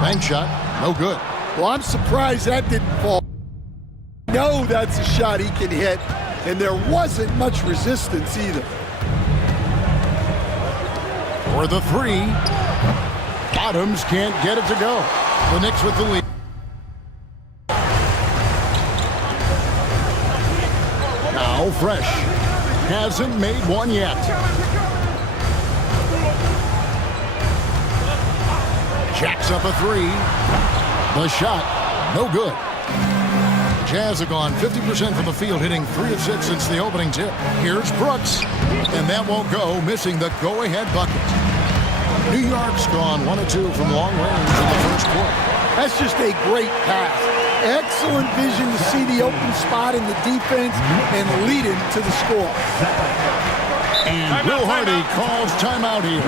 Bank shot, no good. Well, I'm surprised that didn't fall. No, that's a shot he can hit, and there wasn't much resistance either. For the three, Bottoms can't get it to go. The Knicks with the lead. Now Fresh hasn't made one yet. Jacks up a three. The shot, no good. Jazz have gone 50% from the field, hitting 3 of 6 since the opening tip. Here's Brooks, and that won't go, missing the go-ahead bucket. New York's gone 1 of 2 from long range in the first quarter. That's just a great pass. Excellent vision to see the open spot in the defense and lead him to the score. And Will Hardy calls timeout here.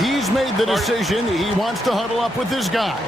He's made the decision. He wants to huddle up with his guys.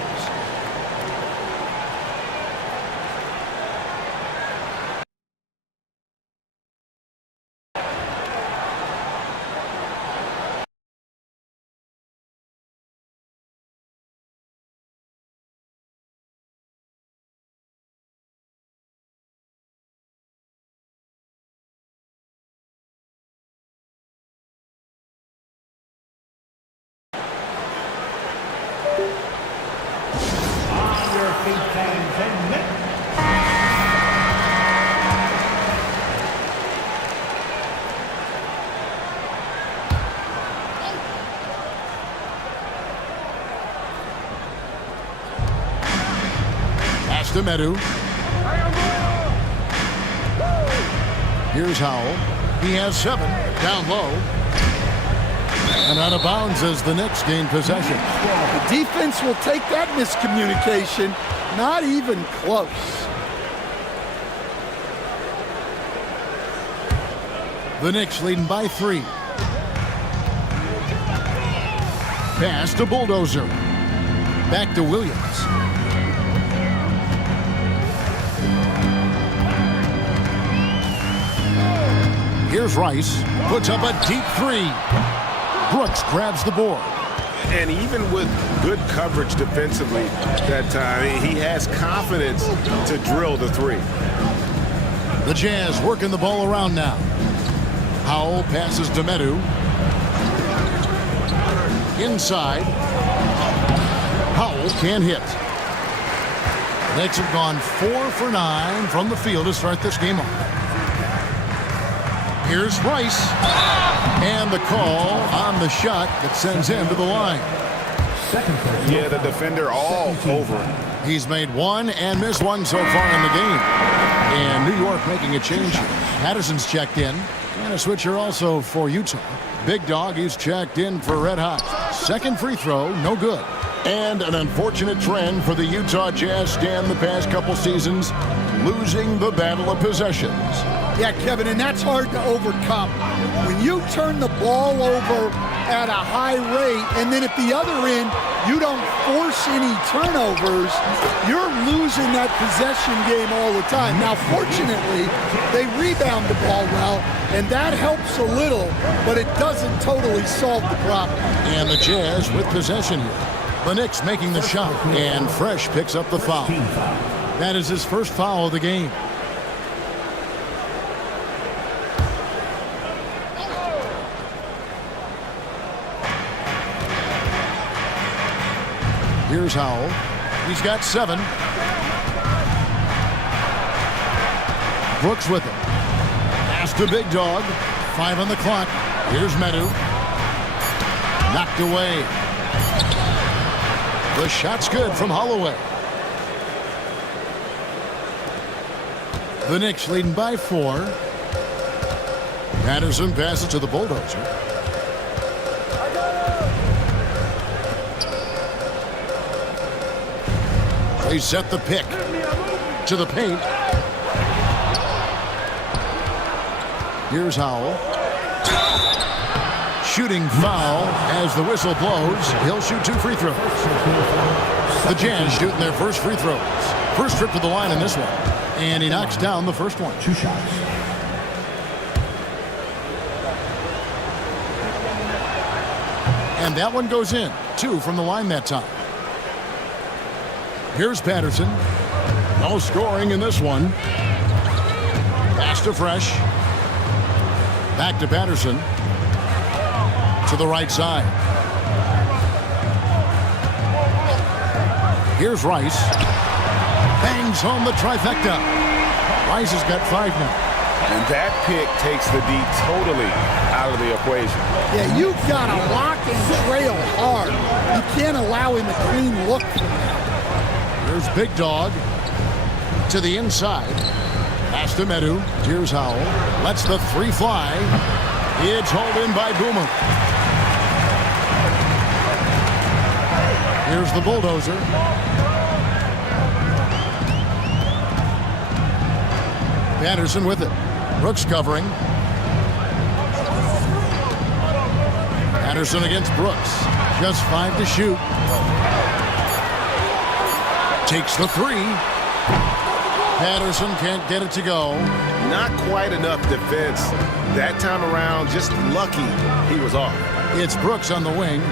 Medu. Here's Howell. He has 7 down low. And out of bounds as the Knicks gain possession. The defense will take that miscommunication. Not even close. The Knicks leading by 3. Pass to Bulldozer. Back to Williams. Here's Rice, puts up a deep 3. Brooks grabs the board. And even with good coverage defensively that time, he has confidence to drill the 3. The Jazz working the ball around now. Howell passes to Medu. Inside. Howell can't hit. The Knicks have gone 4 for 9 from the field to start this game off. Here's Rice, and the call on the shot that sends him to the line. Yeah, the defender all over him. He's made 1 and missed 1 so far in the game. And New York making a change here. Patterson's checked in, and a switcher also for Utah. Big Dog, he's checked in for Red Hot. Second free throw, no good. And an unfortunate trend for the Utah Jazz stand the past couple seasons, losing the battle of possessions. Yeah, Kevin, and that's hard to overcome. When you turn the ball over at a high rate, and then at the other end, you don't force any turnovers, you're losing that possession game all the time. Now, fortunately, they rebound the ball well, and that helps a little, but it doesn't totally solve the problem. And the Jazz with possession here. The Knicks making the shot, and Fresh picks up the foul. That is his first foul of the game. Here's Howell. He's got 7. Brooks with him. Pass to Big Dog. 5 on the clock. Here's Medu. Knocked away. The shot's good from Holloway. The Knicks leading by 4. Patterson passes to the Bulldozer. They set the pick to the paint. Here's Howell. Shooting foul as the whistle blows. He'll shoot 2 free throws. The Jazz shooting their first free throws. First trip to the line in this one. And he knocks down the first one. 2 shots. And that one goes in. 2 from the line that time. Here's Patterson. No scoring in this one. Pass to Fresh. Back to Patterson. To the right side. Here's Rice. Bangs home the trifecta. Rice has got 5 now. And that pick takes the D totally out of the equation. Yeah, you've got to lock and trail hard. You can't allow him a clean look. Here's Big Dog to the inside. Pass to Medu. Here's Howell. Lets the 3 fly. It's hauled in by Boomer. Here's the bulldozer. Patterson with it. Brooks covering. Patterson against Brooks. Just 5 to shoot. Takes the 3. Patterson can't get it to go. Not quite enough defense. That time around, just lucky he was off. It's Brooks on the wing.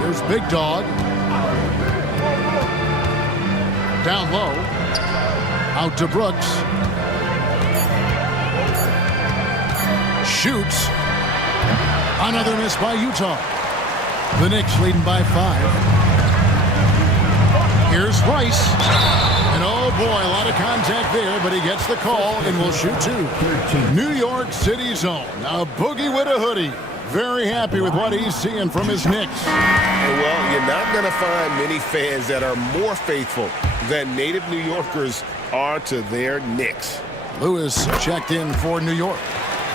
Here's Big Dog. Down low. Out to Brooks. Shoots. Another miss by Utah. The Knicks leading by 5. Here's Rice. And oh boy, a lot of contact there, but he gets the call and will shoot 2. New York City zone. A boogie with a hoodie. Very happy with what he's seeing from his Knicks. Well, you're not going to find many fans that are more faithful than native New Yorkers are to their Knicks. Lewis checked in for New York.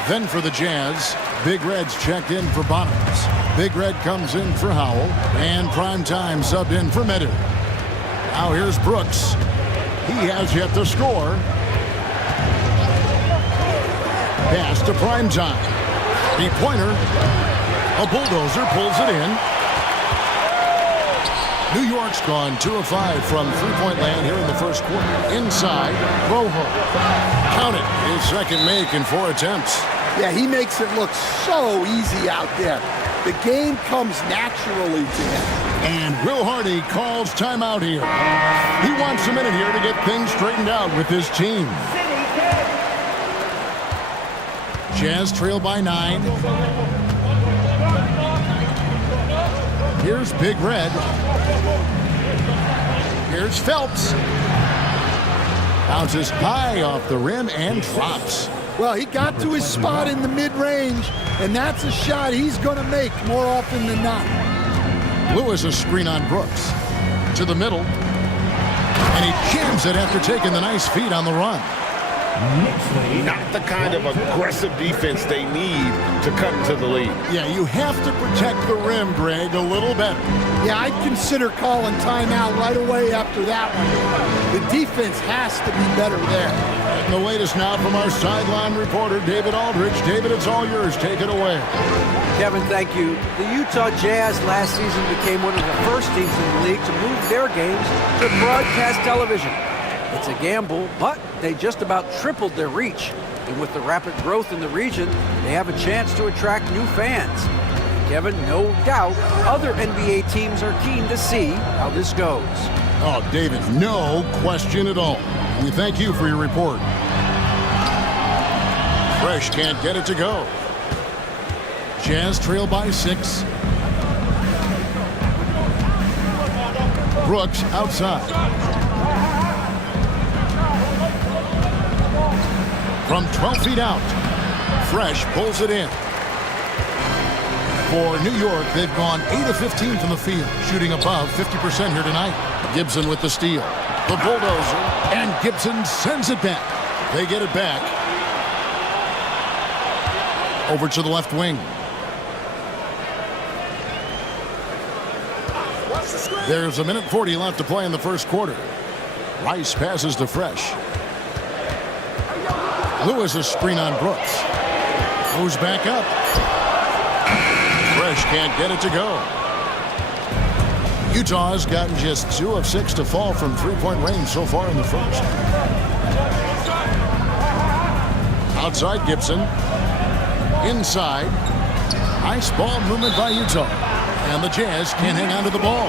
Then for the Jazz, Big Red's checked in for Bottoms. Big Red comes in for Howell. And Primetime subbed in for Medu. Now here's Brooks. He has yet to score. Pass to Primetime. Three-pointer. A bulldozer pulls it in. New York's gone 2 of 5 from three-point land here in the first quarter. Inside, Rojo. Count it. His second make in 4 attempts. Yeah, he makes it look so easy out there. The game comes naturally to him. And Will Hardy calls timeout here. He wants a minute here to get things straightened out with his team. Jazz trail by 9. Here's Big Red. Here's Phelps. Bounces high off the rim and drops. Well, he got to his spot in the mid-range, and that's a shot he's going to make more often than not. Lewis a screen on Brooks. To the middle. And he jams it after taking the nice feed on the run. Not the kind of aggressive defense they need to come to the lead. Yeah, you have to protect the rim, Greg, a little better. Yeah, I'd consider calling timeout right away after that one. The defense has to be better there. And the latest now from our sideline reporter, David Aldridge. David, it's all yours. Take it away. Kevin, thank you. The Utah Jazz last season became one of the first teams in the league to move their games to broadcast television. It's a gamble, but they just about tripled their reach. And with the rapid growth in the region, they have a chance to attract new fans. Kevin, no doubt, other NBA teams are keen to see how this goes. Oh, David, no question at all. We thank you for your report. Fresh can't get it to go. Jazz trail by 6. Brooks outside. From 12 feet out, Fresh pulls it in. For New York, they've gone 8 of 15 from the field, shooting above 50% here tonight. Gibson with the steal. The bulldozer, and Gibson sends it back. They get it back. Over to the left wing. There's a minute 40 left to play in the first quarter. Rice passes to Fresh. Lewis a screen on Brooks. Goes back up. Fresh can't get it to go. Utah's gotten just 2 of 6 to fall from three-point range so far in the first. Outside Gibson. Inside. Nice ball movement by Utah. And the Jazz can't hang on to the ball.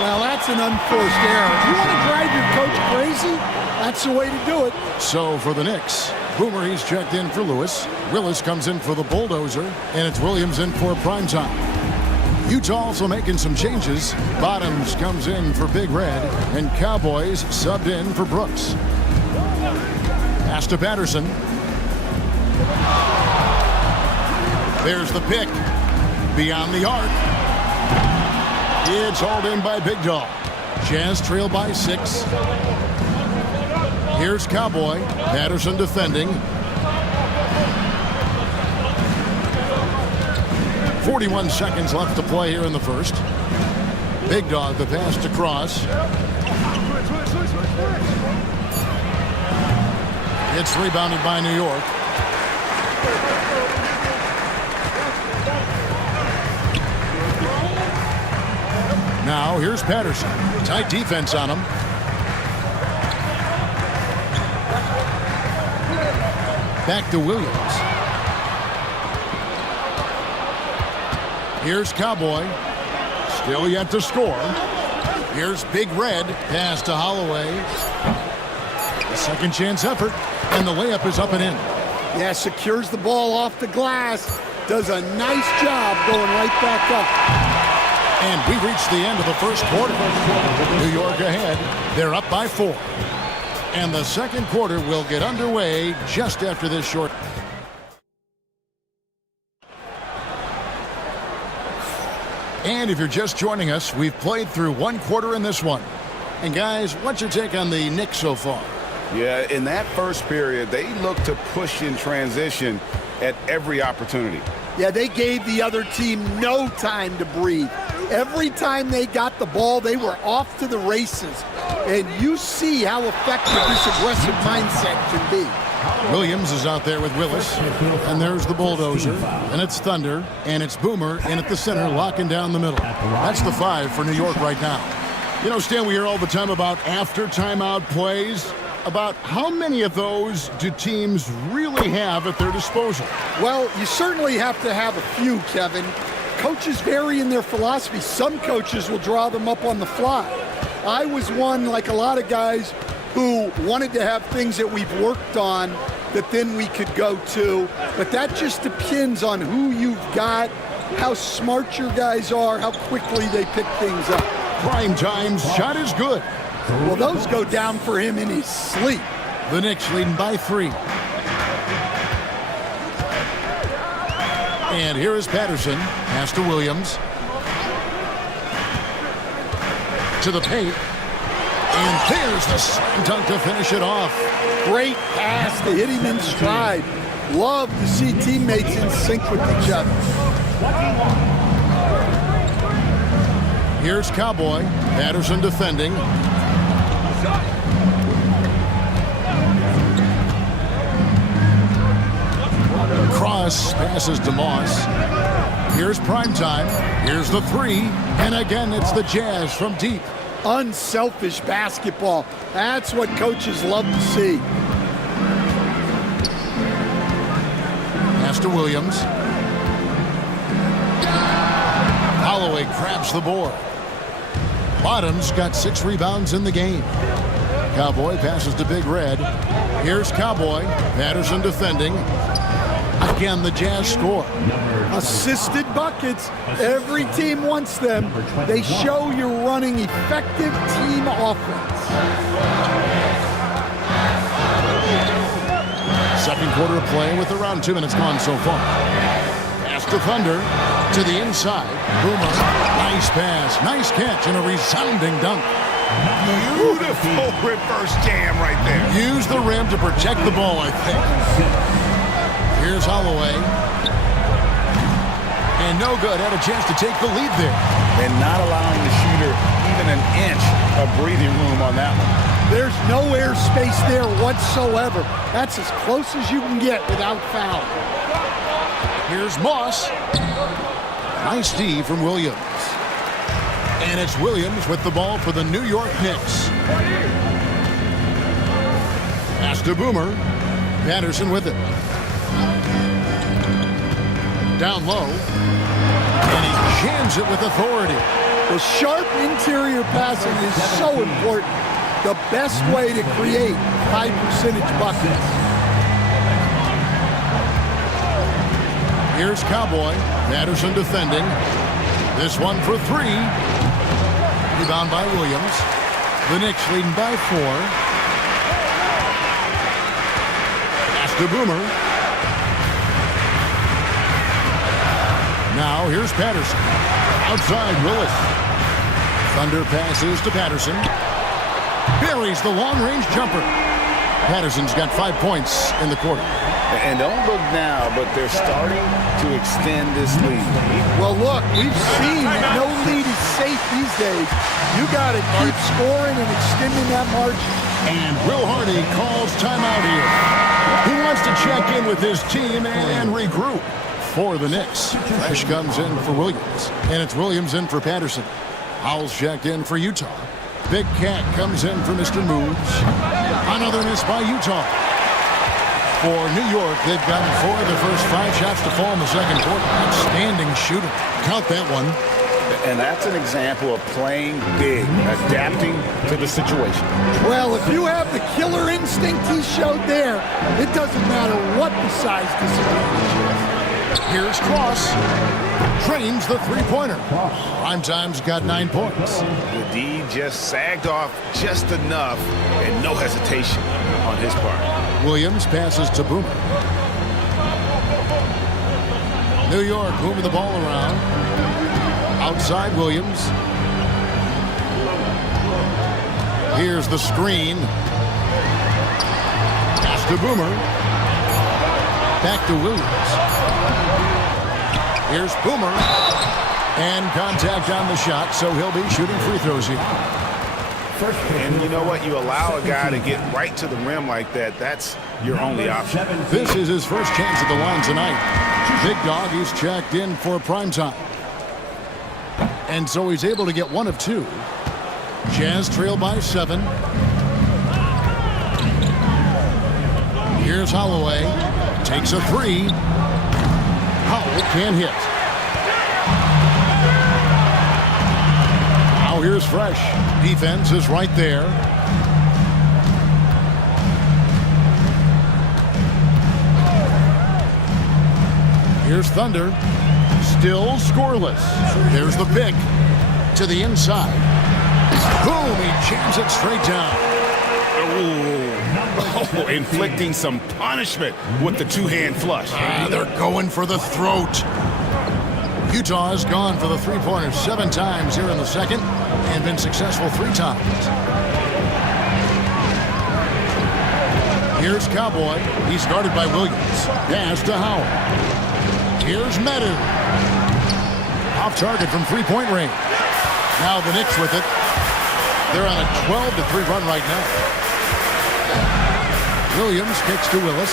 Well, that's an unforced error. If you want to drive your coach crazy, that's the way to do it. So for the Knicks, Boomer, he's checked in for Lewis. Willis comes in for the Bulldozer, and it's Williams in for primetime. Utah also making some changes. Bottoms comes in for Big Red, and Cowboys subbed in for Brooks. Pass to Patterson. There's the pick. Beyond the arc. It's hauled in by Big Dog. Jazz trail by 6. Here's Cowboy. Patterson defending. 41 seconds left to play here in the first. Big Dog, the pass to Cross. It's rebounded by New York. Now here's Patterson. Tight defense on him. Back to Williams. Here's Cowboy. Still yet to score. Here's Big Red. Pass to Holloway. A second chance effort. And the layup is up and in. Yeah, secures the ball off the glass. Does a nice job going right back up. And we reached the end of the first quarter. New York ahead. They're up by 4. And the second quarter will get underway just after this short. And if you're just joining us, we've played through one quarter in this one. And guys, what's your take on the Knicks so far? Yeah, in that first period, they looked to push in transition at every opportunity. Yeah, they gave the other team no time to breathe. Every time they got the ball, they were off to the races. And you see how effective this aggressive mindset can be. Williams is out there with Willis. And there's the Bulldozer. And it's Thunder. And it's Boomer in at the center, locking down the middle. That's the 5 for New York right now. You know, Stan, we hear all the time about after timeout plays. About how many of those do teams really have at their disposal? Well, you certainly have to have a few, Kevin. Coaches vary in their philosophy. Some coaches will draw them up on the fly. I was one, like a lot of guys, who wanted to have things that we've worked on that then we could go to. But that just depends on who you've got, how smart your guys are, how quickly they pick things up. Prime time's shot is good. Well, those go down for him in his sleep. The Knicks leading by 3. And here is Patterson. Pass to Williams. To the paint. And there's the slam dunk to finish it off. Great pass to hit him in stride. Love to see teammates in sync with each other. Here's Cowboy. Patterson defending. Cross passes to Moss. Here's primetime. Here's the 3. And again, it's the Jazz from deep. Unselfish basketball. That's what coaches love to see. Pass to Williams. Holloway grabs the board. Bottoms got 6 rebounds in the game. Cowboy passes to Big Red. Here's Cowboy. Patterson defending. Again, the Jazz score. Assisted buckets. Every team wants them. They show you're running effective team offense. Second quarter of play with around 2 minutes gone so far. Pass to Thunder. To the inside. Boomer. Nice pass. Nice catch and a resounding dunk. Beautiful reverse jam right there. Use the rim to protect the ball, I think. Here's Holloway. And no good. Had a chance to take the lead there. And not allowing the shooter even an inch of breathing room on that one. There's no airspace there whatsoever. That's as close as you can get without foul. Here's Moss. Nice D from Williams. And it's Williams with the ball for the New York Knicks. Pass to Boomer. Patterson with it. Down low. And he jams it with authority. The sharp interior passing is so important. The best way to create high percentage buckets. Here's Cowboy. Patterson defending. This one for three. Rebound by Williams. The Knicks leading by 4. Pass to Boomer. Now here's Patterson. Outside Willis. Thunder passes to Patterson. Buries the long-range jumper. Patterson's got 5 points in the quarter. And don't look now, but they're starting to extend this lead. Well, look, we've seen that no lead is safe these days. You got to keep scoring and extending that margin. And Will Hardy calls timeout here. He wants to check in with his team and regroup for the Knicks. Fresh comes in for Williams, and it's Williams in for Patterson. Howell's checked in for Utah. Big Cat comes in for Mr. Moves. Another miss by Utah. For New York, they've gotten 4 of their first 5 shots to fall in the second quarter. Outstanding shooting. Count that one. And that's an example of playing big, adapting to the situation. Well, if you have the killer instinct he showed there, it doesn't matter what the size disadvantage is. Here's Cross. Trains the three-pointer. Primetime's got 9 points. The D just sagged off just enough and no hesitation on his part. Williams passes to Boomer. New York moving the ball around. Outside Williams. Here's the screen. Pass to Boomer. Back to Williams. Here's Boomer. And contact on the shot, so he'll be shooting free throws here. And you know what? You allow a guy to get right to the rim like that, that's your only option. This is his first chance at the line tonight. Big Dog, he's checked in for primetime. And so he's able to get 1 of 2. Jazz trail by 7. Here's Holloway. Takes a 3. Howell can't hit. Now here's Fresh. Defense is right there. Here's Thunder. Still scoreless. There's the pick to the inside. Boom, he jams it straight down. Oh, inflicting some punishment with the two-hand flush. They're going for the throat. Utah has gone for the three-pointer 7 times here in the second and been successful 3 times. Here's Cowboy. He's guarded by Williams. Pass to Howell. Here's Medu. Off target from three-point range. Now the Knicks with it. They're on a 12-3 run right now. Williams kicks to Willis.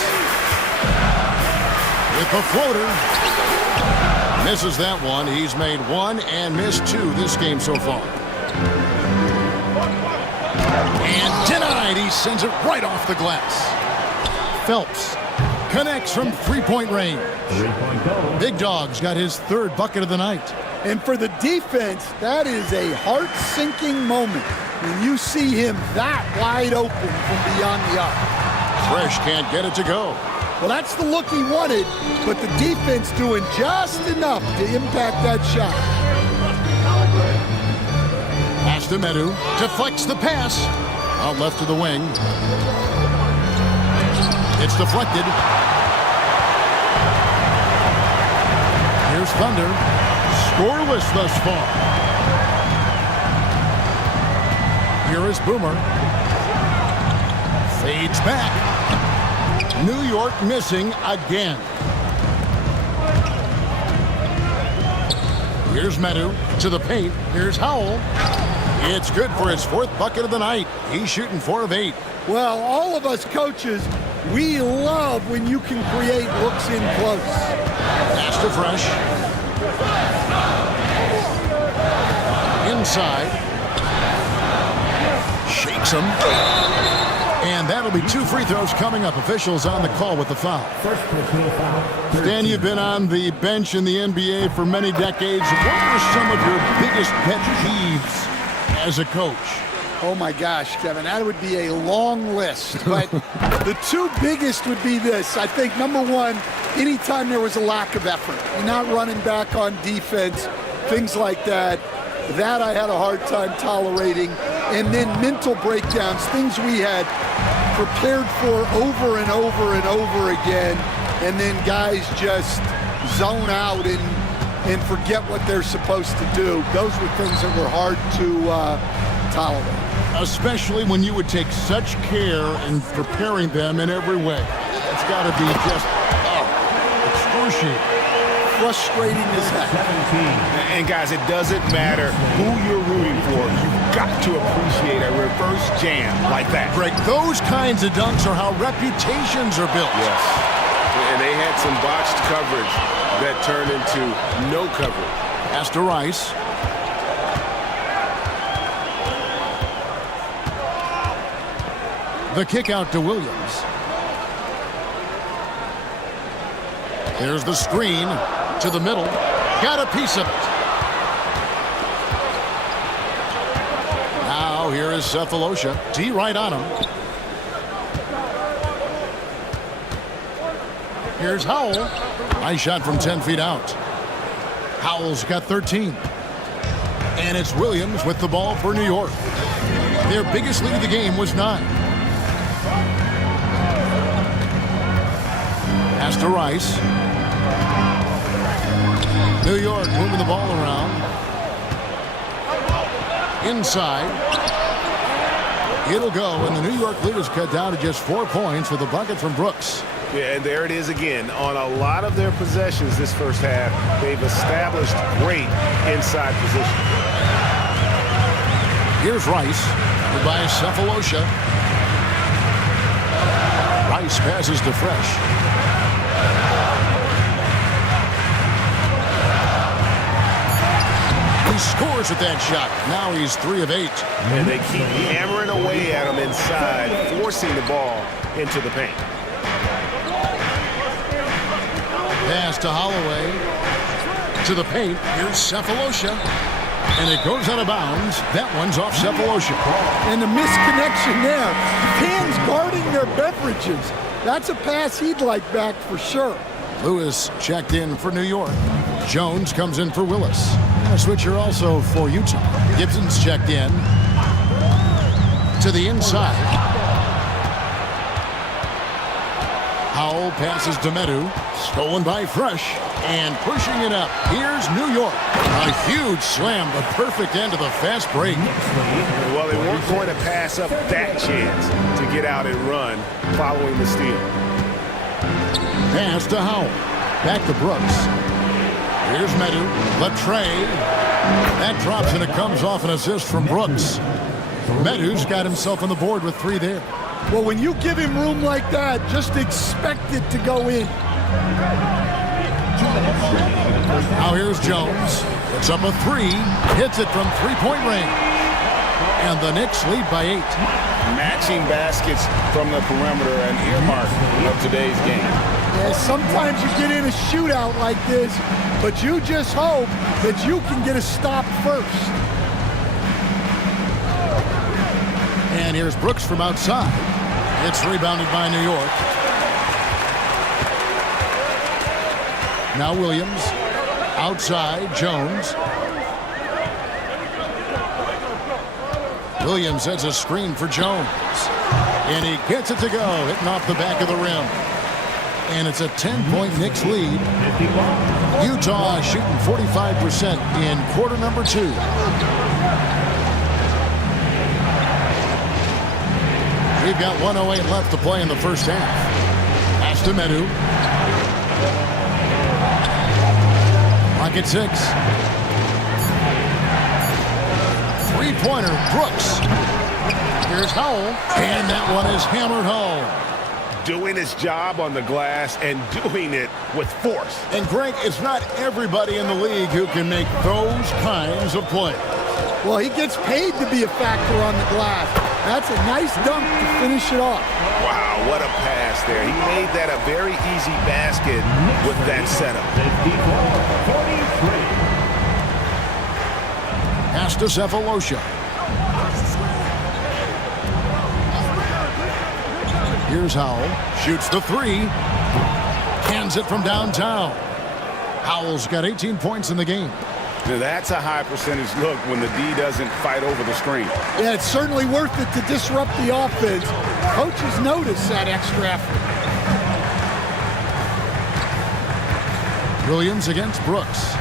With the floater. Misses that one. He's made 1 and missed 2 this game so far. And denied. He sends it right off the glass. Phelps connects from three-point range. Big Dog's got his 3rd bucket of the night. And for the defense, that is a heart-sinking moment when you see him that wide open from beyond the arc. Fresh can't get it to go. Well, that's the look he wanted, but the defense doing just enough to impact that shot. Pass to Medu. Deflects the pass. Out left to the wing. It's deflected. Here's Thunder. Scoreless thus far. Here is Boomer. Fades back. New York missing again. Here's Medu to the paint. Here's Howell. It's good for his 4th bucket of the night. He's shooting 4 of 8. Well, all of us coaches, we love when you can create looks in close. Pass to Fresh. Inside. Shakes him. And that'll be 2 free throws coming up. Officials on the call with the foul. First personal foul. Stan, you've been on the bench in the NBA for many decades. What were some of your biggest pet peeves as a coach? Oh my gosh, Kevin, that would be a long list. But the 2 biggest would be this. I think number 1, anytime there was a lack of effort, you're not running back on defense, things like that. That I had a hard time tolerating. And then mental breakdowns, things we had prepared for over and over and over again. And then guys just zone out and forget what they're supposed to do. Those were things that were hard to tolerate. Especially when you would take such care in preparing them in every way. It's got to be just excruciating. Frustrating as heck. 17. And guys, it doesn't matter who you're rooting for. You've got to appreciate a reverse jam like that. Greg, those kinds of dunks are how reputations are built. Yes. And they had some botched coverage that turned into no coverage. Pass to Rice. The kick out to Williams. There's the screen to the middle. Got a piece of it. Now here is Cephalosha. D right on him. Here's Howell. Nice shot from 10 feet out. Howell's got 13. And it's Williams with the ball for New York. Their biggest lead of the game was 9. Pass to Rice. New York moving the ball around. Inside. It'll go, and the New York lead is cut down to just 4 points with a bucket from Brooks. Yeah, and there it is again. On a lot of their possessions this first half, they've established great inside position. Here's Rice by Cephalosha. Rice passes to Fresh. He scores with that shot. Now he's 3 of 8. And they keep hammering away at him inside, forcing the ball into the paint. Pass to Holloway. To the paint. Here's Cephalosha. And it goes out of bounds. That one's off Cephalosha. And the misconnection there. Fans guarding their beverages. That's a pass he'd like back for sure. Lewis checked in for New York. Jones comes in for Willis. And a switcher also for Utah. Gibson's checked in. To the inside. Howell passes to Medu. Stolen by Fresh. And pushing it up. Here's New York. A huge slam, the perfect end of the fast break. Well, they weren't going to pass up that chance to get out and run following the steal. Pass to Howell. Back to Brooks. Here's Medu. Latre. That drops and it comes off an assist from Brooks. Medu's got himself on the board with 3 there. Well, when you give him room like that, just expect it to go in. Now here's Jones. Puts up a 3. Hits it from 3-point range. And the Knicks lead by 8. Matching baskets from the perimeter, an earmark of today's game. Yeah, sometimes you get in a shootout like this, but you just hope that you can get a stop first. And here's Brooks from outside. It's rebounded by New York. Now Williams. Outside, Jones. Williams sets a screen for Jones. And he gets it to go, hitting off the back of the rim. And it's a 10-point Knicks lead. Utah shooting 45% in quarter number 2. We've got 1:08 left to play in the first half. Pass to Medu. Clock at 6. 3-pointer, Brooks. Here's Howell. And that one is hammered home. Doing his job on the glass and doing it with force. And Greg, it's not everybody in the league who can make those kinds of plays. Well, he gets paid to be a factor on the glass. That's a nice dunk to finish it off. Wow, what a pass there. He made that a very easy basket with that setup. 53. Pass to Cephalosha. Here's Howell. Shoots the three. Cans it from downtown. Howell's got 18 points in the game. Now that's a high percentage look when the D doesn't fight over the screen. Yeah, it's certainly worth it to disrupt the offense. Coaches notice that extra effort. Williams against Brooks.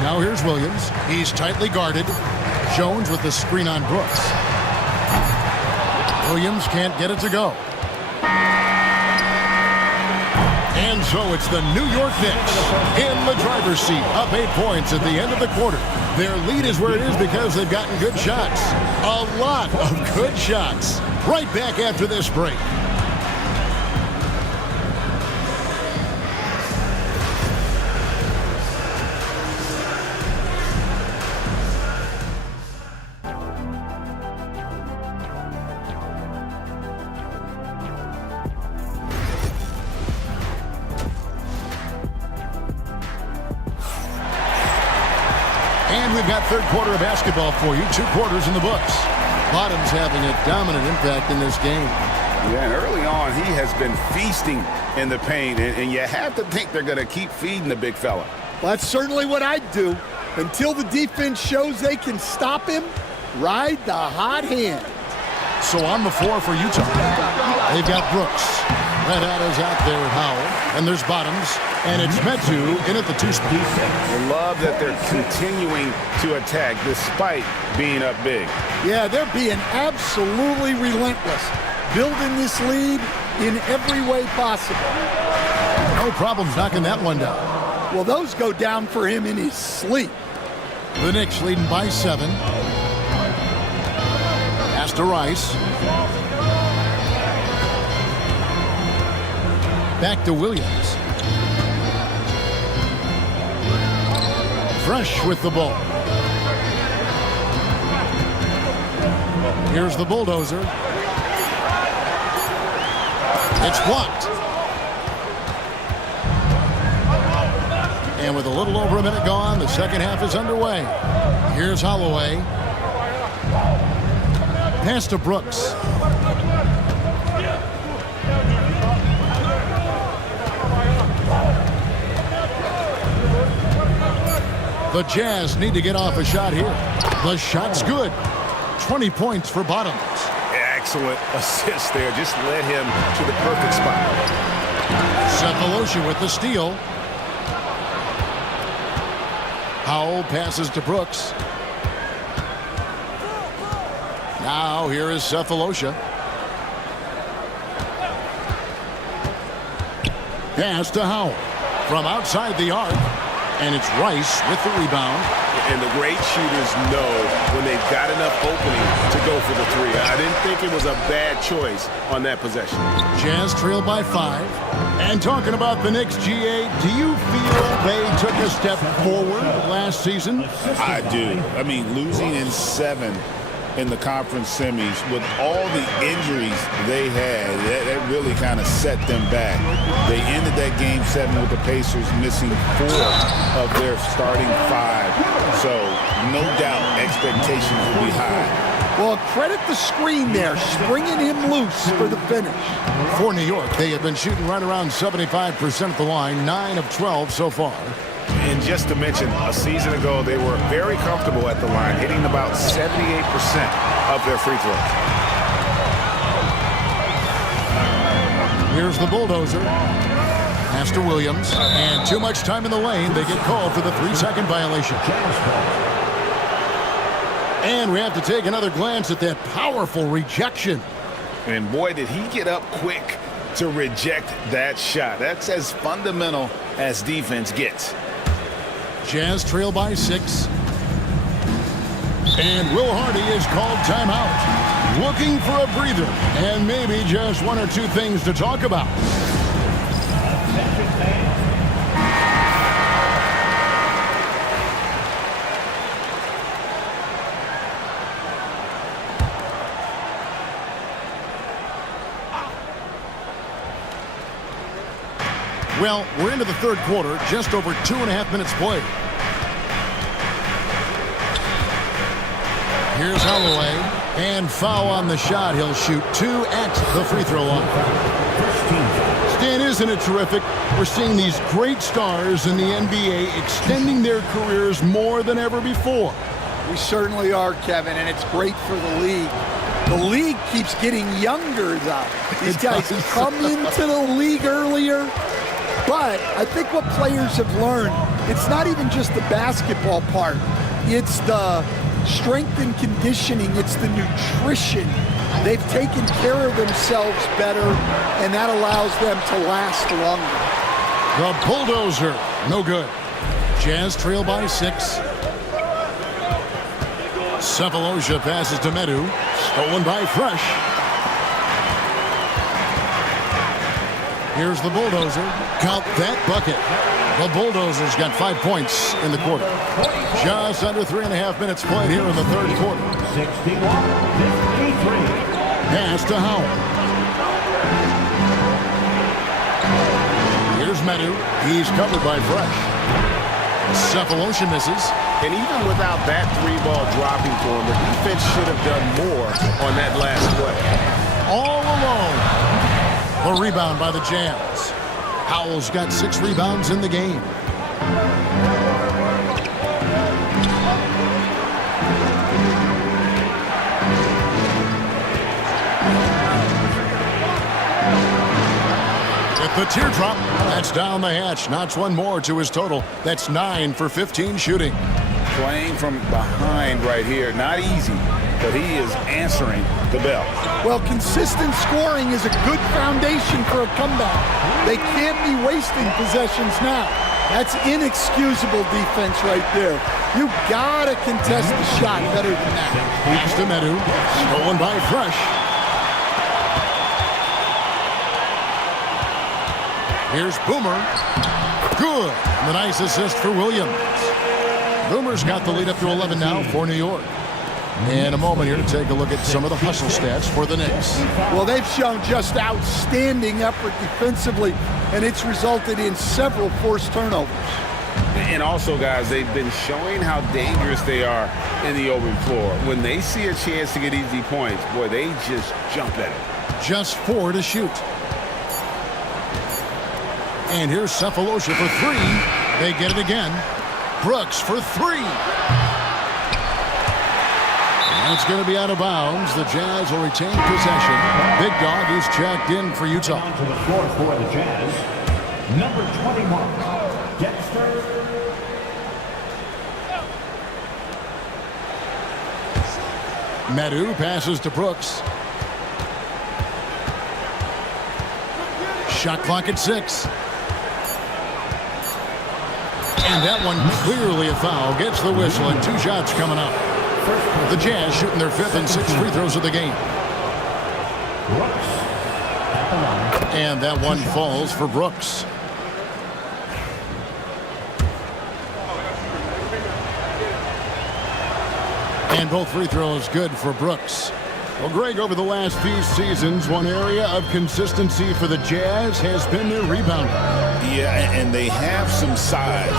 Now here's Williams. He's tightly guarded. Jones with the screen on Brooks. Williams can't get it to go. And so it's the New York Knicks in the driver's seat, up 8 points at the end of the quarter. Their lead is where it is because they've gotten good shots. A lot of good shots. Right back after this break. And we've got third quarter of basketball for you. 2 quarters in the books. Bottom's having a dominant impact in this game. Yeah, and early on, he has been feasting in the paint, and you have to think they're going to keep feeding the big fella. Well, that's certainly what I'd do. Until the defense shows they can stop him, ride the hot hand. So on the floor for Utah, they've got Brooks. Red Hat is out there at Howell. And there's Bottoms. And it's Metu in at the 2 spot. I love that they're continuing to attack despite being up big. Yeah, they're being absolutely relentless, building this lead in every way possible. No problems knocking that one down. Well, those go down for him in his sleep. The Knicks leading by 7. Pass to Rice. Back to Williams. Fresh with the ball. Here's the bulldozer. It's blocked. And with a little over a minute gone, the second half is underway. Here's Holloway. Pass to Brooks. The Jazz need to get off a shot here. The shot's good. 20 points for Bottoms. Excellent assist there. Just led him to the perfect spot. Cephalosha with the steal. Howell passes to Brooks. Now here is Cephalosha. Pass to Howell from outside the arc. And it's Rice with the rebound. And the great shooters know when they've got enough opening to go for the 3. I didn't think it was a bad choice on that possession. Jazz trail by 5. And talking about the Knicks, GA, do you feel they took a step forward last season? I do. I mean, losing in 7 in the conference semis with all the injuries they had, that really kind of set them back. They ended that game 7 with the Pacers missing 4 of their starting 5. So no doubt expectations will be high. Well, credit the screen there, springing him loose for the finish. For New York, they have been shooting right around 75% at the line, 9 of 12 so far. And just to mention, a season ago, they were very comfortable at the line, hitting about 78% of their free throws. Here's the bulldozer. Pass to Williams. And too much time in the lane. They get called for the 3-second violation. And we have to take another glance at that powerful rejection. And boy, did he get up quick to reject that shot. That's as fundamental as defense gets. Jazz trail by 6. And Will Hardy is called timeout. Looking for a breather and maybe just 1 or 2 things to talk about. Well, we're into the third quarter, just over 2.5 minutes played. Here's Holloway, and foul on the shot. He'll shoot 2 at the free throw line. Stan, isn't it terrific? We're seeing these great stars in the NBA extending their careers more than ever before. We certainly are, Kevin, and it's great for the league. The league keeps getting younger, though. These guys come into the league earlier, but I think what players have learned, it's not even just the basketball part. It's the strength and conditioning. It's the nutrition. They've taken care of themselves better, and that allows them to last longer. The bulldozer, no good. Jazz trail by 6. Cephalosha passes to Medu. Stolen by Fresh. Here's the bulldozer. Count that bucket. The Bulldozers got 5 points in the quarter. Just under 3.5 minutes played here in the third quarter. 61-53. Pass to Howard. Here's Medu. He's covered by Fresh. Cephalosha misses. And even without that 3-ball dropping for him, the defense should have done more on that last play. All alone. The rebound by the Jazz. Howell's got 6 rebounds in the game. With the teardrop, that's down the hatch. Knocks one more to his total. That's 9 for 15 shooting. Playing from behind right here. Not easy, but he is answering the bell. Well, consistent scoring is a good foundation for a comeback. They can't be wasting possessions now. That's inexcusable defense right there. You gotta contest the shot better than that. He's to Medu. Stolen by Fresh. Here's Boomer. Good. The nice assist for Williams. Boomer's got the lead up to 11 now for New York. And a moment here to take a look at some of the hustle stats for the Knicks. Well, they've shown just outstanding effort defensively, and it's resulted in several forced turnovers. And also, guys, they've been showing how dangerous they are in the open floor. When they see a chance to get easy points, boy, they just jump at it. Just 4 to shoot. And here's Cephalosha for 3. They get it again. Brooks for 3. And it's going to be out of bounds. The Jazz will retain possession. Big Dog is checked in for Utah. On to the floor for the Jazz. Number 21, Dexter. Medu passes to Brooks. Shot clock at 6. And that one clearly a foul. Gets the whistle and 2 shots coming up. The Jazz shooting their 5th and 6th free throws of the game. And that one falls for Brooks. And both free throws good for Brooks. Well, Greg, over the last few seasons, one area of consistency for the Jazz has been their rebounding. Yeah, and they have some size,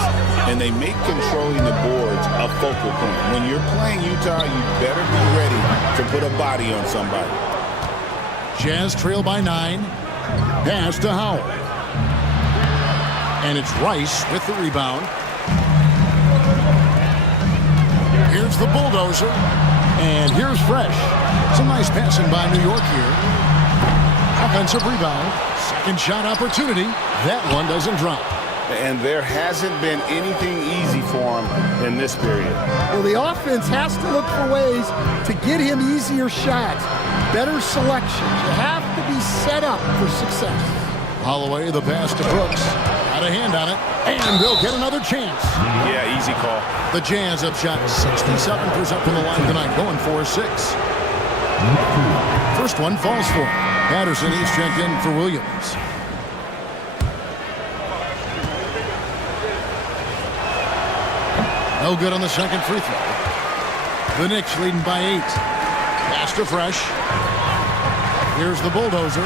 and they make controlling the boards a focal point. When you're playing Utah, you better be ready to put a body on somebody. Jazz trail by 9. Pass to Howard. And it's Rice with the rebound. Here's the bulldozer. And here's Fresh. Some nice passing by New York here. Offensive rebound. Second shot opportunity. That one doesn't drop. And there hasn't been anything easy for him in this period. Well, the offense has to look for ways to get him easier shots, better selections. You have to be set up for success. Holloway, the pass to Brooks. Got a hand on it, and they'll get another chance. Yeah, easy call. The Jazz have shot 67% from the line tonight, going for 6. First one falls for him. Patterson, he's checked in for Williams. No good on the second free throw. The Knicks leading by 8. Pass to Fresh. Here's the bulldozer.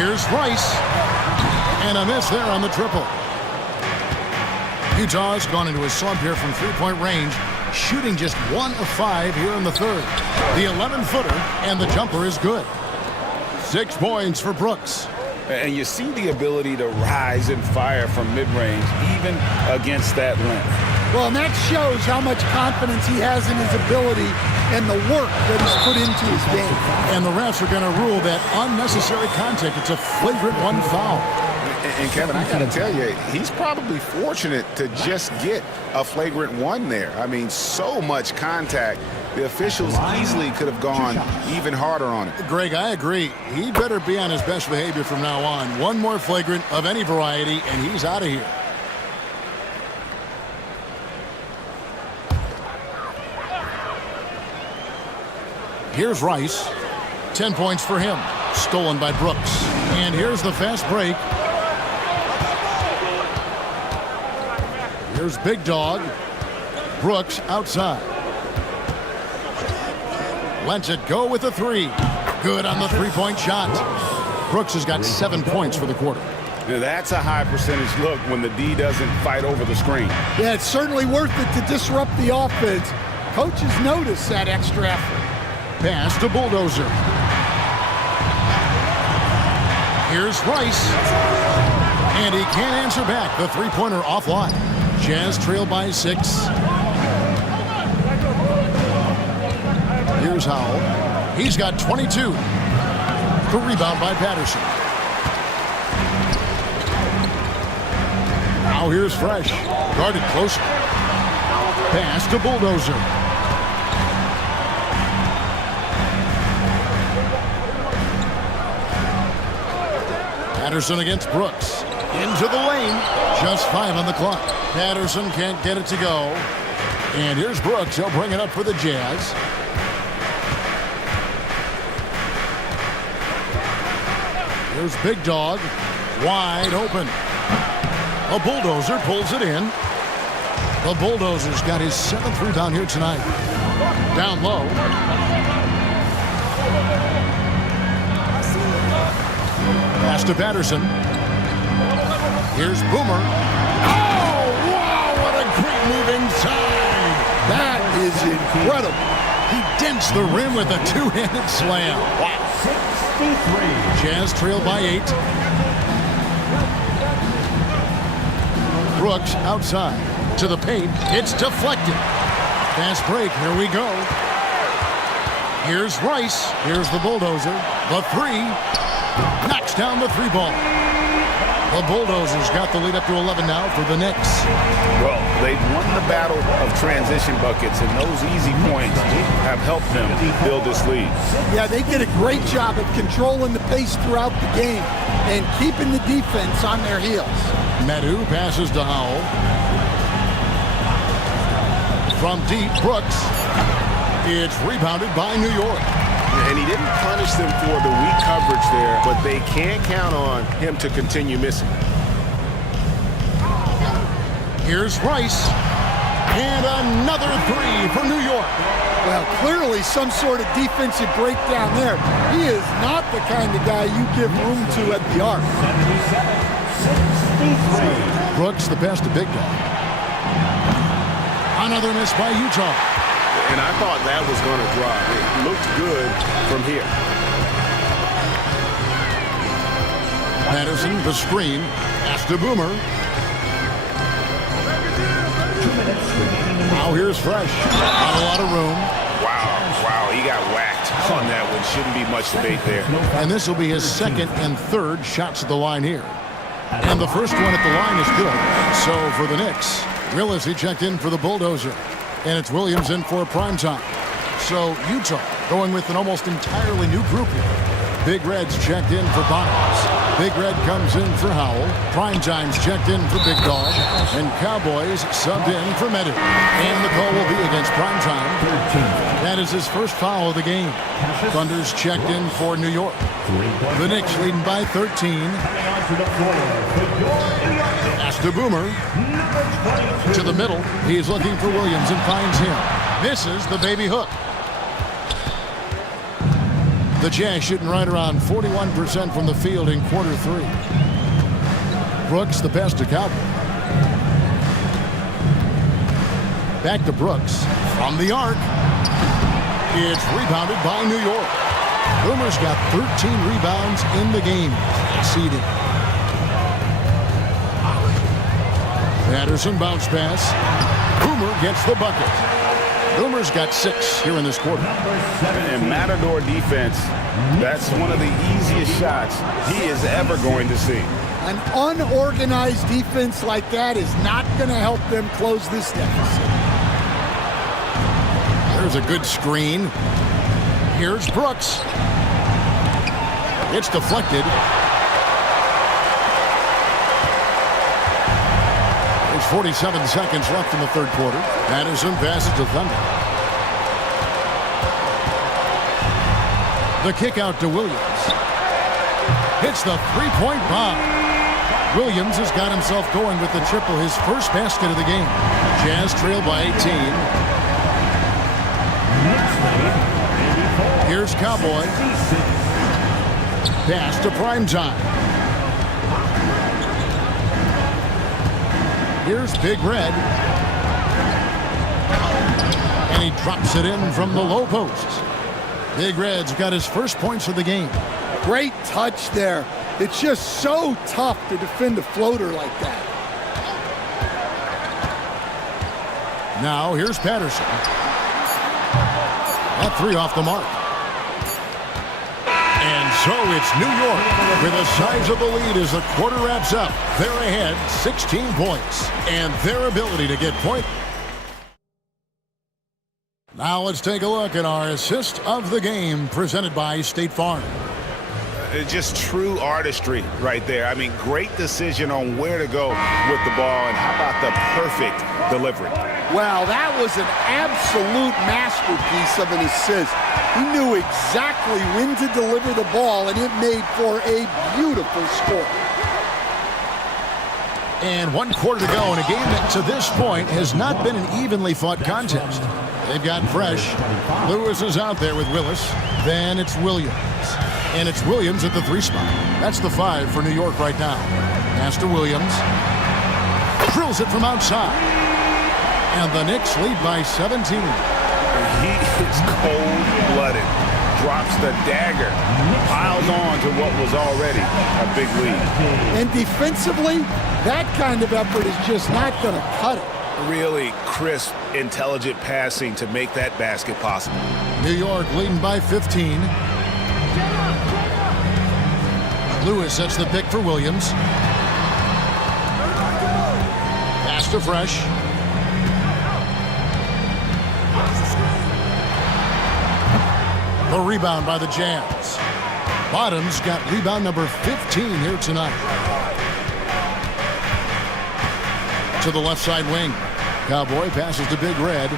Here's Rice. And a miss there on the triple. Utah's gone into a slump here from three-point range, shooting just 1 of 5 here in the third. The 11-footer, and the jumper is good. 6 points for Brooks. And you see the ability to rise and fire from mid-range, even against that length. Well, and that shows how much confidence he has in his ability and the work that he's put into his game. And the refs are going to rule that unnecessary contact. It's a flagrant 1 foul. And Kevin, I got to tell you, he's probably fortunate to just get a flagrant 1 there. I mean, so much contact. The officials easily could have gone even harder on it. Greg, I agree. He better be on his best behavior from now on. One more flagrant of any variety, and he's out of here. Here's Rice. 10 points for him. Stolen by Brooks. And here's the fast break. Here's Big Dog. Brooks outside. Lets it go with a 3. Good on the three-point shot. Brooks has got 7 points for the quarter. Now, that's a high percentage look when the D doesn't fight over the screen. Yeah, it's certainly worth it to disrupt the offense. Coaches notice that extra effort. Pass to Bulldozer. Here's Rice. And he can't answer back. The three-pointer offline. Jazz trail by 6. Here's Howell. He's got 22. The rebound by Patterson. Now here's Fresh. Guarded closer. Pass to Bulldozer. Patterson against Brooks. Into the lane. Just 5 on the clock. Patterson can't get it to go. And here's Brooks. He'll bring it up for the Jazz. Here's Big Dog. Wide open. A Bulldozer pulls it in. The Bulldozer's got his 7th rebound here tonight. Down low. Pass to Patterson. Here's Boomer. Oh, wow, what a great move inside. That is incredible. He dents the rim with a 2-handed slam. Wow. 63. Jazz trail by 8. Brooks outside to the paint. It's deflected. Fast break. Here we go. Here's Rice. Here's the Bulldozer. The 3. Knocks down the 3 ball. The Bulldozers got the lead up to 11 now for the Knicks. Well, they've won the battle of transition buckets, and those easy points have helped them build this lead. Yeah, they did a great job of controlling the pace throughout the game and keeping the defense on their heels. Medu passes to Howell. From deep, Brooks. It's rebounded by New York. And he didn't punish them for the weak coverage there, but they can't count on him to continue missing. Here's Rice. And another 3 for New York. Well, clearly some sort of defensive breakdown there. He is not the kind of guy you give room to at the arc. 63. Brooks the best of Big Dog. Another miss by Utah. And I thought that was going to drop. It looked good from here. Patterson, the screen. Pass to Boomer. 2 minutes remaining. Now here's Fresh. Not a lot of room. Wow, he got whacked on that one. Shouldn't be much debate there. And this will be his 2nd and 3rd shots at the line here. And the first one at the line is good. So for the Knicks, Willis, he checked in for the Bulldozer. And it's Williams in for primetime. So Utah going with an almost entirely new group here. Big Red's checked in for Bonds. Big Red comes in for Howell. Primetime's checked in for Big Dog. And Cowboys subbed in for Medu. And the call will be against Primetime. That is his first foul of the game. Thunder's checked in for New York. The Knicks leading by 13. Pass to Boomer. To the middle. He's looking for Williams and finds him. Misses the baby hook. The Jazz shooting right around 41% from the field in quarter 3. Brooks, the pass to Cowboy. Back to Brooks. From the arc. It's rebounded by New York. Boomer's got 13 rebounds in the game. Exceeding. Patterson bounce pass. Boomer gets the bucket. Boomer's got 6 here in this quarter. And Matador defense, that's one of the easiest shots he is ever going to see. An unorganized defense like that is not going to help them close this deficit. There's a good screen. Here's Brooks. It's deflected. There's 47 seconds left in the third quarter. Patterson passes to Thunder. The kick out to Williams. Hits the three-point bomb. Williams has got himself going with the triple, his first basket of the game. Jazz trail by 18. Here's Cowboy. Pass to Primetime. Here's Big Red. And he drops it in from the low post. Big Red's got his first points of the game. Great touch there. It's just so tough to defend a floater like that. Now here's Patterson. That 3 off the mark. And so it's New York with a sizable lead as the quarter wraps up. They're ahead 16 points. And their ability to get point. Now let's take a look at our assist of the game presented by State Farm. Just true artistry right there. I mean, great decision on where to go with the ball, and how about the perfect delivery? Wow, that was an absolute masterpiece of an assist. He knew exactly when to deliver the ball, and it made for a beautiful score. And 1 quarter to go in a game that to this point has not been an evenly fought contest. They've got Fresh. Lewis is out there with Willis. Then it's Williams. And it's Williams at the 3 spot. That's the 5 for New York right now. Pass to Williams. Drills it from outside. And the Knicks lead by 17. He is cold-blooded. Drops the dagger. Piles on to what was already a big lead. And defensively, that kind of effort is just not going to cut it. Really crisp, intelligent passing to make that basket possible. New York leading by 15. Lewis sets the pick for Williams. Pass to Fresh. The rebound by the Jazz. Bottoms got rebound number 15 here tonight. To the left side wing. Cowboy passes to Big Red.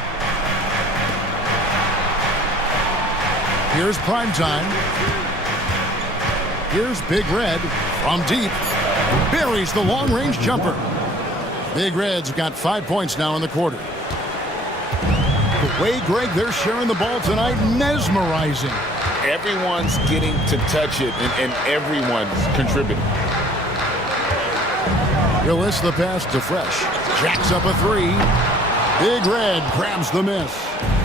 Here's Primetime. Here's Big Red from deep. Buries the long-range jumper. Big Red's got 5 points now in the quarter. The way, Greg, they're sharing the ball tonight, mesmerizing. Everyone's getting to touch it, and everyone's contributing. Willis the pass to Fresh. Jacks up a 3. Big Red grabs the miss.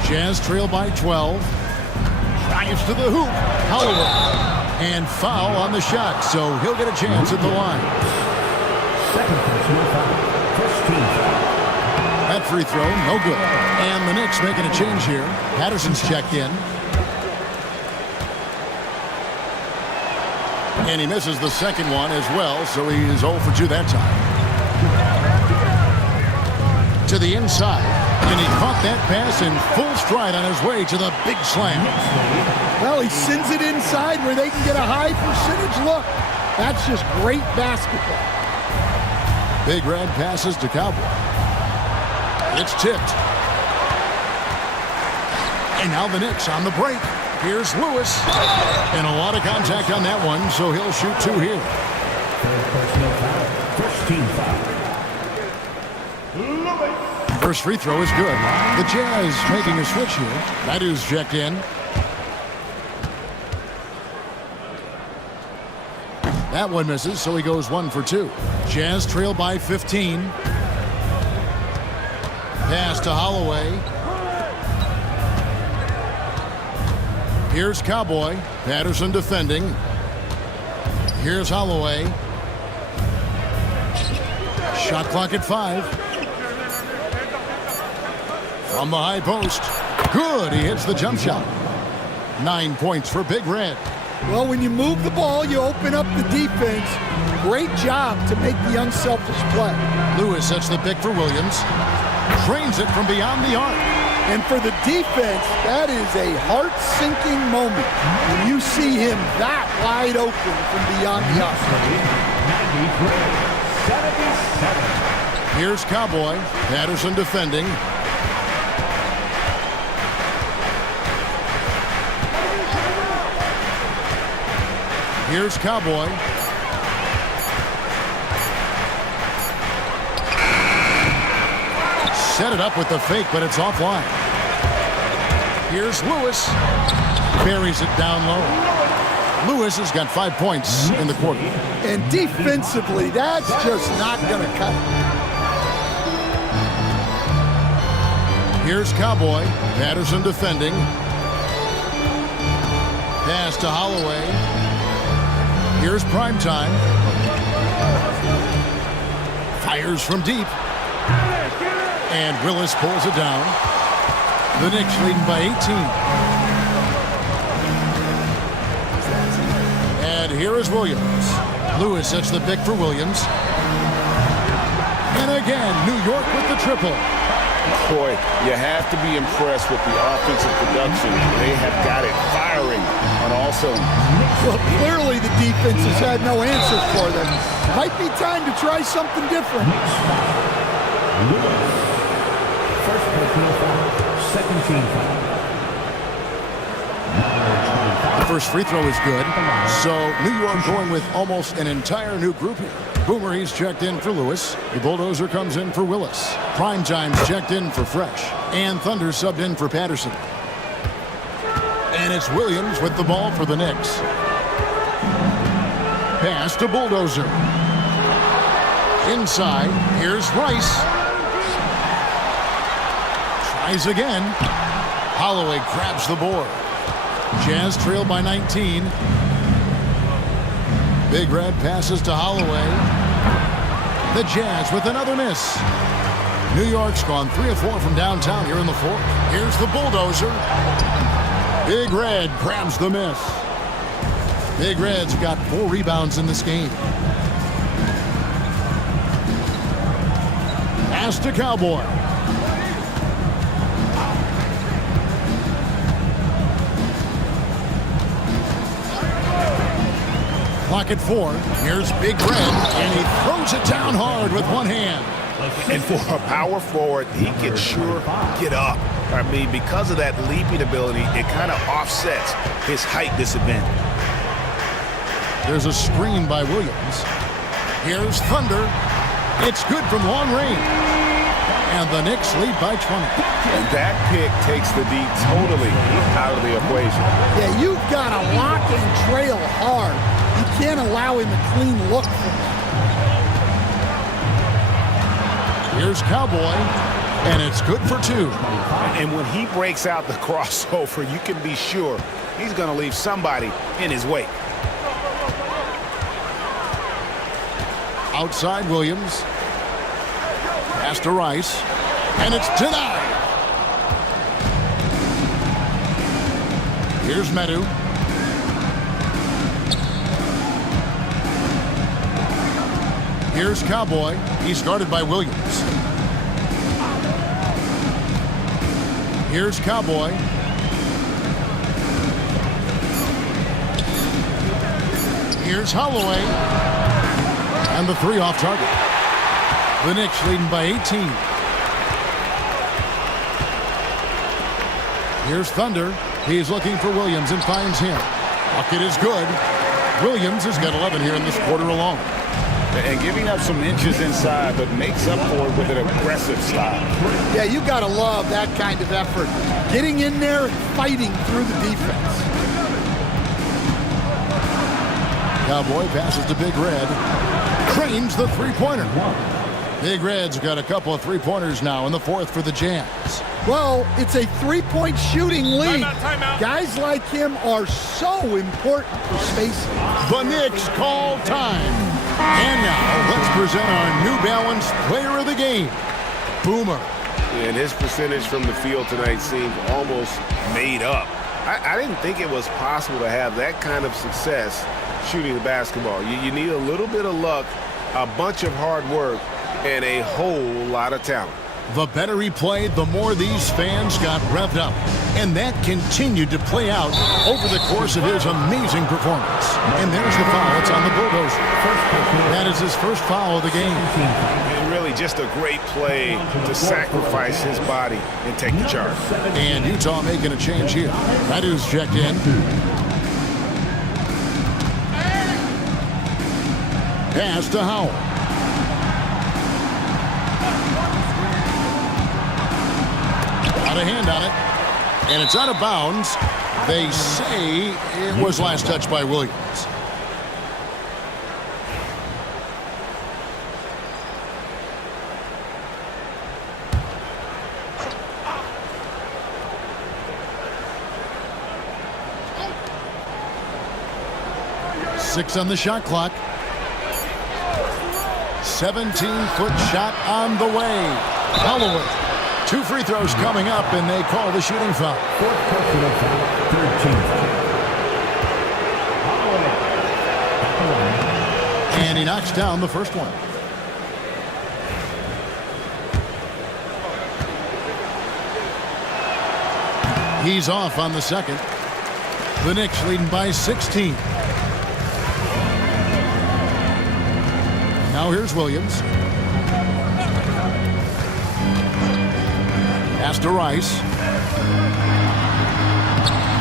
Jazz trail by 12. Drives to the hoop. Holloway. And foul on the shot, so he'll get a chance at the line. Second personal foul. First team foul. That free throw, no good. And the Knicks making a change here. Patterson's checked in. And he misses the second one as well, so he's 0 for 2 that time. To the inside. And he caught that pass in full stride on his way to the big slam. Well, he sends it inside where they can get a high percentage look. That's just great basketball. Big Red passes to Cowboy. It's tipped. And now the Knicks on the break. Here's Lewis. And a lot of contact on that one, so he'll shoot 2 here. Third personal foul. First team foul. First free throw is good. The Jazz making a switch here. That is checked in. That one misses, so he goes 1 for 2. Jazz trail by 15. Pass to Holloway. Here's Cowboy. Patterson defending. Here's Holloway. Shot clock at 5. From the high post. Good. He hits the jump shot. 9 points for Big Red. Well, when you move the ball, you open up the defense. Great job to make the unselfish play. Lewis sets the pick for Williams. Trains it from beyond the arc. And for the defense, that is a heart-sinking moment when you see him that wide open from beyond the arc. 93, 77. Here's Cowboy. Patterson defending. Here's Cowboy. Set it up with the fake, but it's offline. Here's Lewis. Buries it down low. Lewis has got 5 points in the quarter. And defensively, that's just not going to cut it. Here's Cowboy. Patterson defending. Pass to Holloway. Here's Primetime. Fires from deep. And Willis pulls it down. The Knicks leading by 18. And here is Williams. Lewis sets the pick for Williams. And again, New York with the triple. Boy, you have to be impressed with the offensive production. They have got it firing on all cylinders. Well, clearly the defense has had no answer for them. Might be time to try something different. First personal foul, second team foul. The first free throw is good. So New York going with almost an entire new group here. Boomer, he's checked in for Lewis. The Bulldozer comes in for Willis. Primetime's checked in for Fresh. And Thunder subbed in for Patterson. And it's Williams with the ball for the Knicks. Pass to Bulldozer. Inside, here's Rice. Tries again. Holloway grabs the board. Jazz trail by 19. Big Red passes to Holloway. The Jazz with another miss. New York's gone 3 of 4 from downtown here in the fourth. Here's the Bulldozer. Big Red grabs the miss. Big Red's got 4 rebounds in this game. Pass to Cowboy. Clock at 4. Here's Big Red, and he throws it down hard with one hand. And for a power forward, he can sure get up. I mean, because of that leaping ability, it kind of offsets his height disadvantage. There's a screen by Williams. Here's Thunder. It's good from long range. And the Knicks lead by 20. And that pick takes the D totally out of the equation. Yeah, you've got to lock and trail hard. You can't allow him a clean look from that. Here's Cowboy, and it's good for 2. And when he breaks out the crossover, you can be sure he's going to leave somebody in his wake. Outside Williams. Pass to Rice, and it's denied. Here's Medu. Here's Cowboy. He's guarded by Williams. Here's Cowboy. Here's Holloway. And the 3 off target. The Knicks leading by 18. Here's Thunder. He's looking for Williams and finds him. Bucket is good. Williams has got 11 here in this quarter alone. And giving up some inches inside, but makes up for it with an aggressive style. Yeah, you got to love that kind of effort. Getting in there and fighting through the defense. Cowboy passes to Big Red. Cranes the three-pointer. Big Red's got a couple of three-pointers now in the fourth for the Jazz. Well, it's a three-point shooting league. Timeout. Guys like him are so important for spacing. The Knicks call time. And now let's present our New Balance player of the game, Boomer. And his percentage from the field tonight seemed almost made up. I didn't think it was possible to have that kind of success shooting the basketball. You need a little bit of luck, a bunch of hard work, and a whole lot of talent. The better he played, the more these fans got revved up. And that continued to play out over the course of his amazing performance. And there's the foul. It's on the Bulldozer. That is his first foul of the game. And really just a great play to sacrifice his body and take the charge. And Utah making a change here. Radu's checked in. Pass to Howell. Got a hand on it. And it's out of bounds. They say it was last touched by Williams. Six on the shot clock. 17-foot shot on the way. Holloway. 2 free throws coming up, and they call the shooting foul. Fourth personal foul, 13th. And he knocks down the first one. He's off on the second. The Knicks leading by 16. Now here's Williams. Pass to Rice.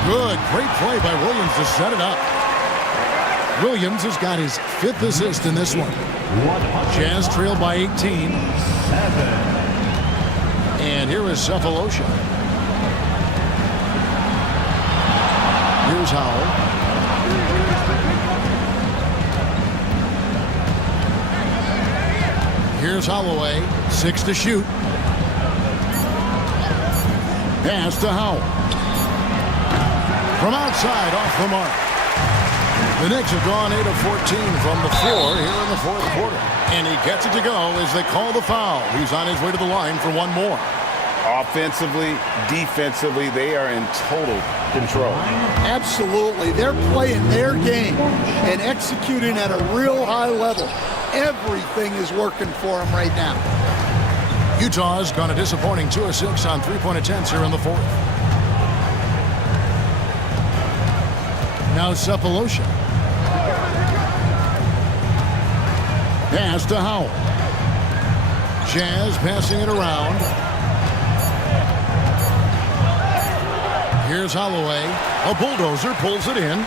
Good, great play by Williams to set it up. Williams has got his 5th assist in this one. Jazz trail by 18. And here is Cephalosha. Here's Howell. Here's Holloway. 6 to shoot. Pass to Howell. From outside, off the mark. The Knicks have gone 8 of 14 from the floor here in the fourth quarter. And he gets it to go as they call the foul. He's on his way to the line for one more. Offensively, defensively, they are in total control. Absolutely. They're playing their game and executing at a real high level. Everything is working for them right now. Utah's gone a disappointing 2 of 6 on three-point attempts here in the fourth. Now Cephalosha. Pass to Howell. Jazz passing it around. Here's Holloway. A bulldozer pulls it in.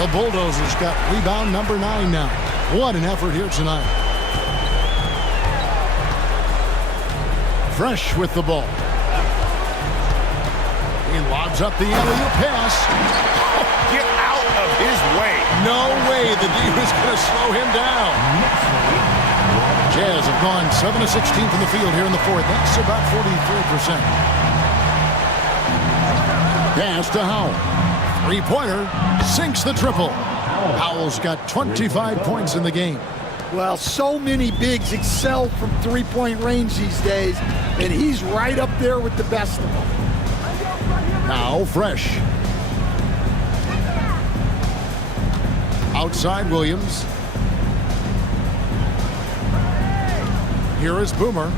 The Bulldozer's got rebound number 9 now. What an effort here tonight. Fresh with the ball. He lobs up the alley-oop pass. Get out of his way. No way the D was going to slow him down. Jazz have gone 7 of 16 from the field here in the fourth. That's about 43%. Pass to Howell. Three-pointer sinks the triple. Howell's got 25 points in the game. Well, so many bigs excel from three-point range these days, and he's right up there with the best of them. Now Fresh. Outside Williams. Here is Boomer.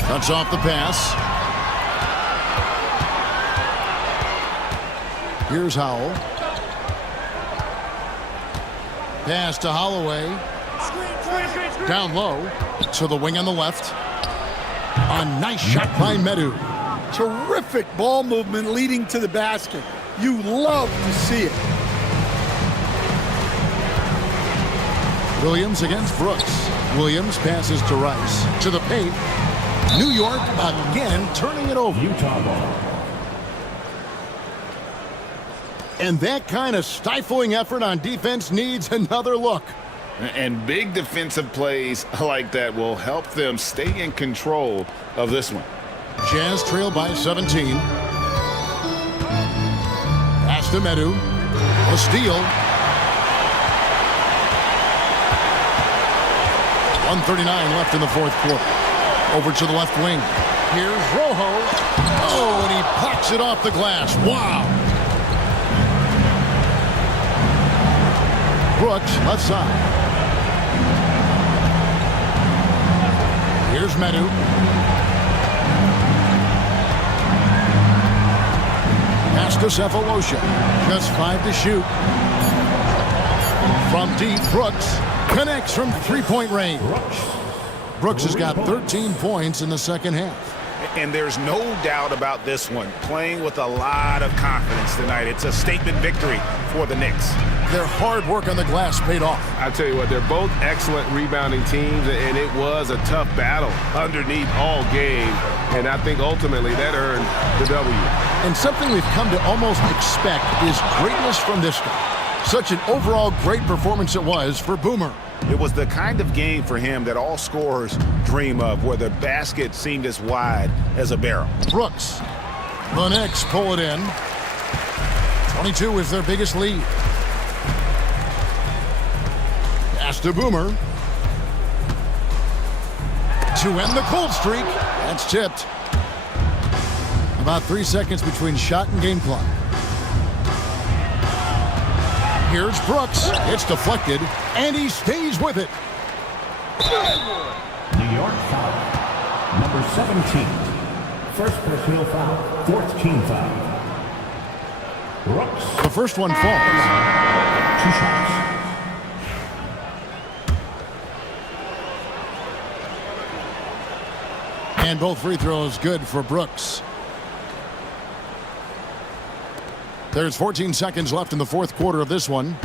Cuts off the pass. Here's Howell. Pass to Holloway. Down low to the wing on the left. A nice shot by Medu. Terrific ball movement leading to the basket. You love to see it. Williams against Brooks. Williams passes to Rice. To the paint. New York again turning it over. Utah ball. And that kind of stifling effort on defense needs another look. And big defensive plays like that will help them stay in control of this one. Jazz trail by 17. Pass to Medu. A steal. 1:39 left in the fourth quarter. Over to the left wing. Here's Rojo. Oh, and he pucks it off the glass. Wow. Brooks, left side. Here's Medu. Pass to Cephalosha. Just 5 to shoot. From deep, Brooks connects from three-point range. Brooks has got 13 points in the second half. And there's no doubt about this one. Playing with a lot of confidence tonight. It's a statement victory for the Knicks. Their hard work on the glass paid off. I tell you what, they're both excellent rebounding teams, and it was a tough battle underneath all game. And I think ultimately that earned the W. And something we've come to almost expect is greatness from this guy. Such an overall great performance it was for Boomer. It was the kind of game for him that all scorers dream of, where the basket seemed as wide as a barrel. Brooks. The Knicks pull it in. 22 is their biggest lead. Pass to Boomer. To end the cold streak. That's tipped. About 3 seconds between shot and game clock. Here's Brooks. It's deflected, and he stays with it. New York foul. Number 17. First personal foul. Fourth team foul. Brooks. The first one falls. 2 shots. And both free throws good for Brooks. There's 14 seconds left in the fourth quarter of this one.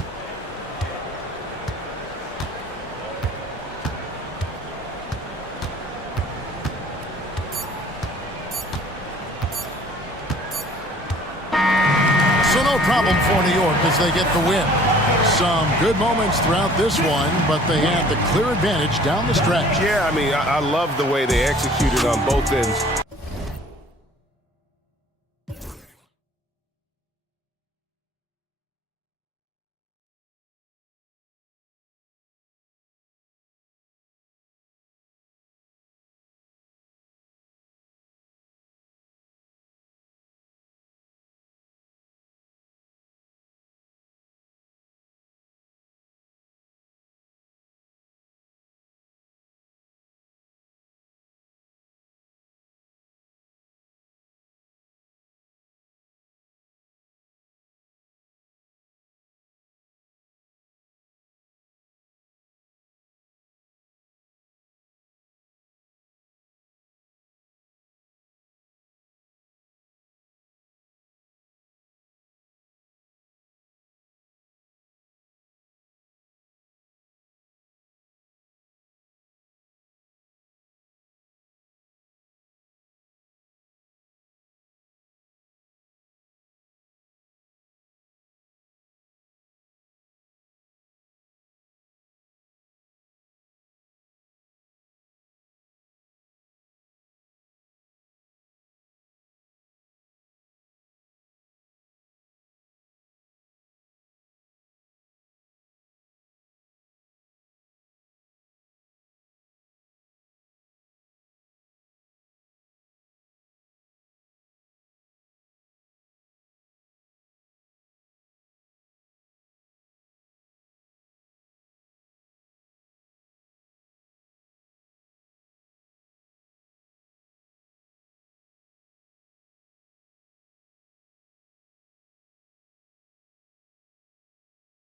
So no problem for New York as they get the win. Some good moments throughout this one, but they had the clear advantage down the stretch. Yeah, I mean, I love the way they executed on both ends